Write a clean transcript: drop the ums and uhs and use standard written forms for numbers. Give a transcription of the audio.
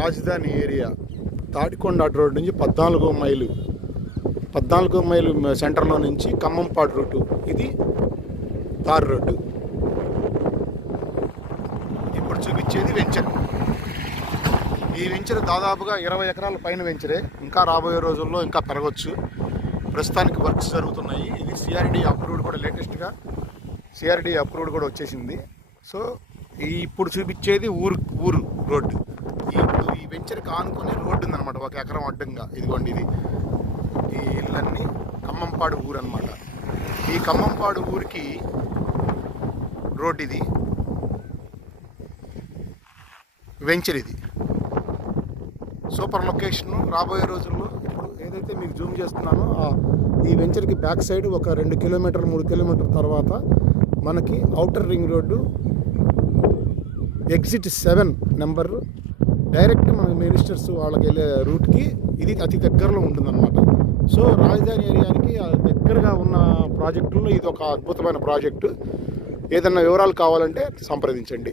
రాజధాని area Tadikonda road నుంచి 14 మైలు సెంటర్లో నుంచి ఖమ్మంపాడు రూటు. ఇది తార్ రోడ్డు. ఇప్పుడు చూపించేది వెంచర్. ఈ వెంచర్ దాదాపుగా 20 ఎకరాల పైన వెంచరే. ఇంకా రాబోయే రోజుల్లో ఇంకా పెరగవచ్చు. ప్రస్తుతానికి వర్క్స్ జరుగుతున్నాయి. ఇది సిఆర్డి అప్రూవ్డ్ కూడా, లేటెస్ట్గా సిఆర్డి అప్రూవ్డ్ కూడా వచ్చేసింది. సో ఇప్పుడు చూపించేది ఊరు రోడ్డు. ఇప్పుడు ఈ వెంచర్కి ఆనుకొని రోడ్డు ఉందన్నమాట, 1 ఎకరం అడ్డంగా. ఇదిగోండి, ఇది ఈ ఇళ్ళన్నీ ఖమ్మంపాడు ఊరు అనమాట. ఈ ఖమ్మంపాడు ఊరికి రోడ్డు ఇది, వెంచర్ ఇది. Super location. రాబోయే రోజుల్లో ఇప్పుడు ఏదైతే మీకు జూమ్ చేస్తున్నానో ఈ వెంచర్కి బ్యాక్ సైడ్ ఒక 2 కిలోమీటర్లు 3 కిలోమీటర్ల తర్వాత మనకి outer ring road exit 7 number direct మన మినిస్టర్స్ వాళ్ళకి వెళ్ళే రూట్కి ఇది అతి దగ్గరలో ఉంటుందన్నమాట. సో రాజధాని ఏరియాకి దగ్గరగా ఉన్న ప్రాజెక్టుల్లో ఇది ఒక అద్భుతమైన ప్రాజెక్టు. ఏదన్నా వివరాలు కావాలంటే సంప్రదించండి.